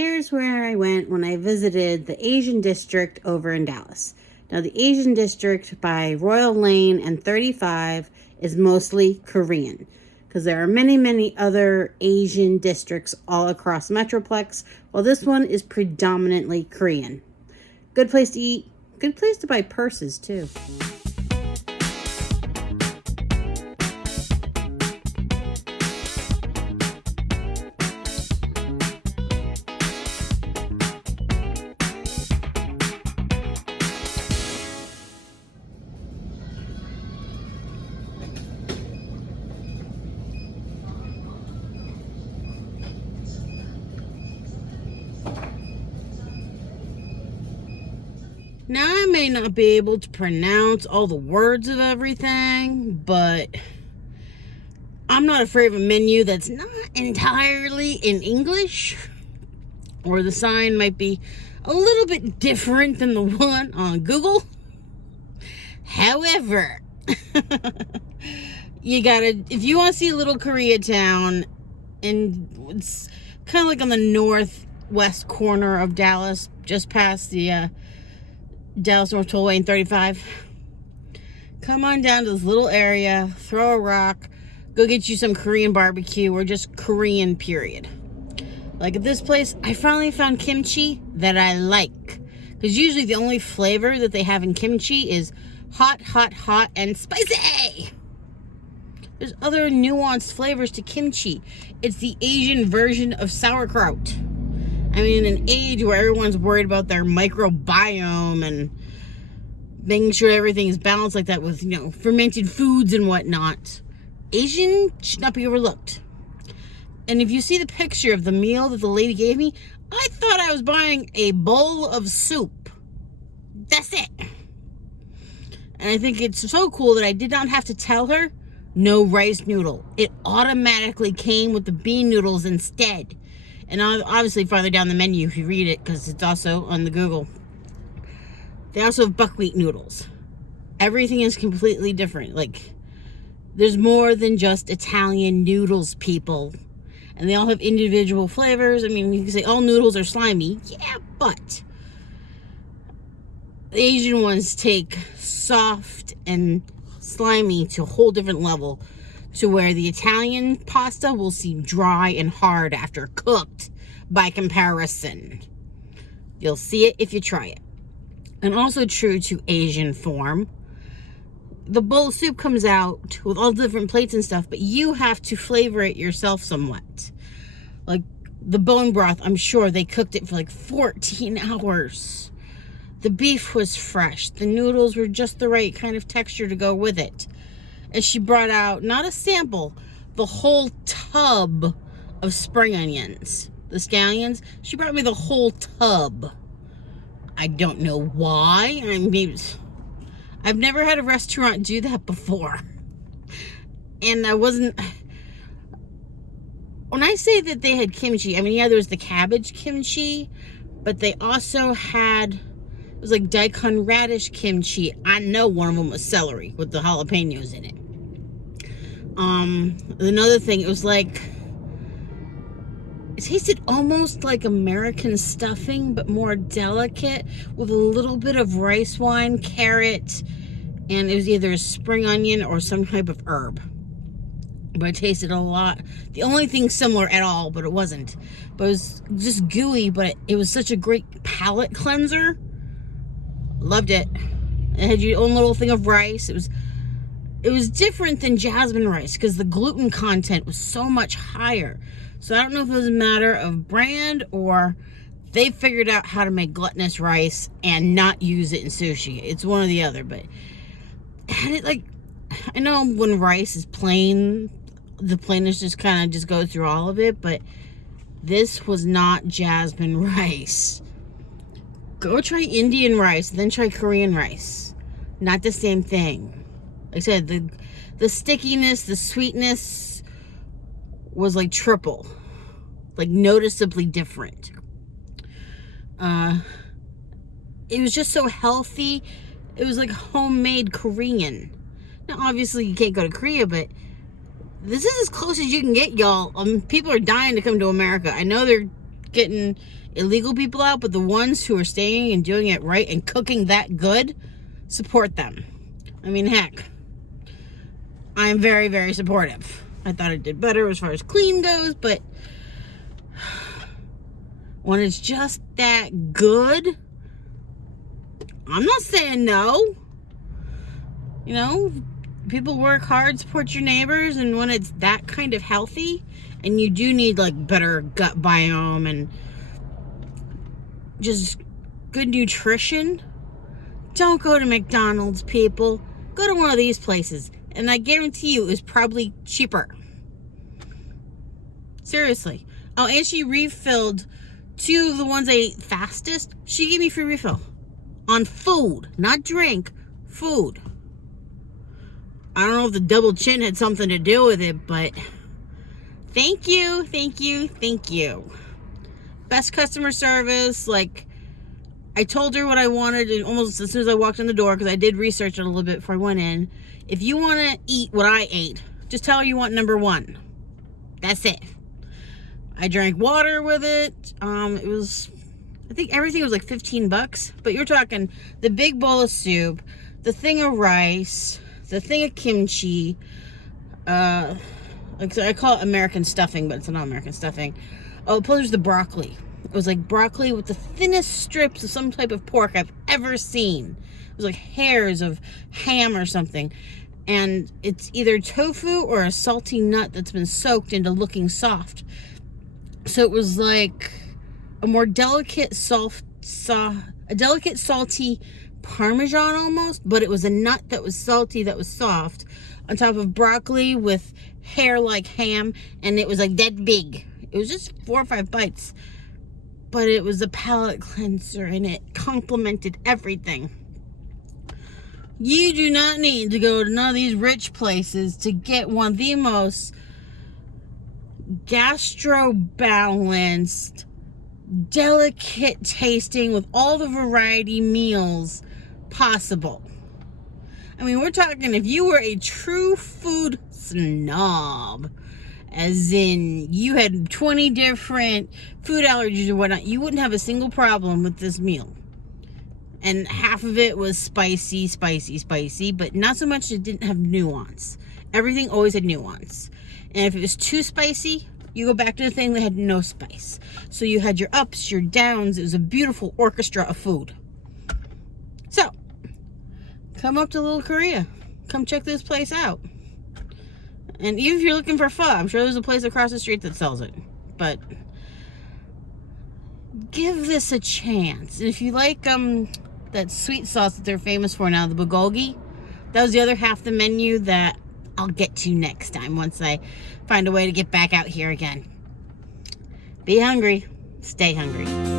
Here's where I went when I visited the Asian district over in Dallas. Now, the Asian district by Royal Lane and 35 is mostly Korean because there are many, many other Asian districts all across Metroplex, while this one is predominantly Korean. Good place to eat, good place to buy purses, too. Now, I may not be able to pronounce all the words of everything, but I'm not afraid of a menu that's not entirely in English, or the sign might be a little bit different than the one on Google. However, if you want to see a little Koreatown, and it's kind of like on the northwest corner of Dallas, just past the Dallas North Tollway and 35. Come on down to this little area, throw a rock, go get you some Korean barbecue or just Korean period. Like at this place, I finally found kimchi that I like. Because usually the only flavor that they have in kimchi is hot, hot, hot, and spicy. There's other nuanced flavors to kimchi. It's the Asian version of sauerkraut. I mean, in an age where everyone's worried about their microbiome and making sure everything is balanced like that with, fermented foods and whatnot, Asian should not be overlooked. And if you see the picture of the meal that the lady gave me, I thought I was buying a bowl of soup. That's it. And I think it's so cool that I did not have to tell her, no rice noodle. It automatically came with the bean noodles instead. And obviously farther down the menu, if you read it, because it's also on the Google, they also have buckwheat noodles. Everything is completely different. Like, there's more than just Italian noodles, people. And they all have individual flavors. I mean, you can say all noodles are slimy. Yeah, but the Asian ones take soft and slimy to a whole different level. To where the Italian pasta will seem dry and hard after cooked by comparison. You'll see it if you try it. And also true to Asian form, the bowl of soup comes out with all different plates and stuff, but you have to flavor it yourself somewhat. Like the bone broth, I'm sure they cooked it for like 14 hours. The beef was fresh. The noodles were just the right kind of texture to go with it. And she brought out, not a sample, the whole tub of spring onions. The scallions. She brought me the whole tub. I don't know why. I've never had a restaurant do that before. And when I say that they had kimchi, I mean, yeah, there was the cabbage kimchi, but they also had, it was like daikon radish kimchi. I know one of them was celery with the jalapenos in it. Another thing, it tasted almost like American stuffing, but more delicate with a little bit of rice wine, carrot, and it was either a spring onion or some type of herb. But it tasted a lot. The only thing similar at all, but it wasn't. But it was just gooey, but it was such a great palate cleanser. Loved it. It had your own little thing of rice. It was different than jasmine rice because the gluten content was so much higher. So I don't know if it was a matter of brand or they figured out how to make glutinous rice and not use it in sushi. It's one or the other, but had it like, I know when rice is plain, the plainness just kind of just goes through all of it, but this was not jasmine rice. Go try Indian rice, then try Korean rice. Not the same thing. Like I said, the stickiness, the sweetness was like triple. Like noticeably different. It was just so healthy. It was like homemade Korean. Now, obviously, you can't go to Korea, but this is as close as you can get, y'all. People are dying to come to America. I know they're getting illegal people out, but the ones who are staying and doing it right and cooking that good, support them. I mean, heck, I'm very, very supportive. I thought it did better as far as clean goes, but when it's just that good, I'm not saying no. You know, people work hard, support your neighbors, and when it's that kind of healthy, and you do need like better gut biome and just good nutrition, don't go to McDonald's, people. Go to one of these places, and I guarantee you it's probably cheaper. Seriously. Oh, and she refilled 2 of the ones I ate fastest. She gave me free refill on food, not drink, food. I don't know if the double chin had something to do with it, but thank you, thank you, thank you. Best customer service. Like, I told her what I wanted and almost as soon as I walked in the door, because I did research it a little bit before I went in. If you want to eat what I ate, just tell her you want number 1. That's it. I drank water with it. It was, I think everything was like $15, but you're talking the big bowl of soup, the thing of rice, the thing of kimchi, like I call it American stuffing, but it's not American stuffing. Oh, plus there's the broccoli. It was like broccoli with the thinnest strips of some type of pork I've ever seen. It was like hairs of ham or something. And it's either tofu or a salty nut that's been soaked into looking soft. So it was like a more delicate, delicate salty Parmesan almost, but it was a nut that was salty, that was soft, on top of broccoli with hair like ham, and it was like that big. It was just 4 or 5 bites, but it was a palate cleanser, and it complemented everything. You do not need to go to none of these rich places to get one of the most gastro-balanced, delicate tasting with all the variety meals possible. I mean, we're talking if you were a true food snob, as in you had 20 different food allergies or whatnot, you wouldn't have a single problem with this meal. And half of it was spicy, but not so much it didn't have nuance. Everything always had nuance. And if it was too spicy, you go back to the thing that had no spice. So you had your ups, your downs. It was a beautiful orchestra of food. So, come up to Little Korea. Come check this place out. And even if you're looking for pho, I'm sure there's a place across the street that sells it. But give this a chance. And if you like that sweet sauce that they're famous for now, the bulgogi, that was the other half of the menu that I'll get to next time once I find a way to get back out here again. Be hungry. Stay hungry.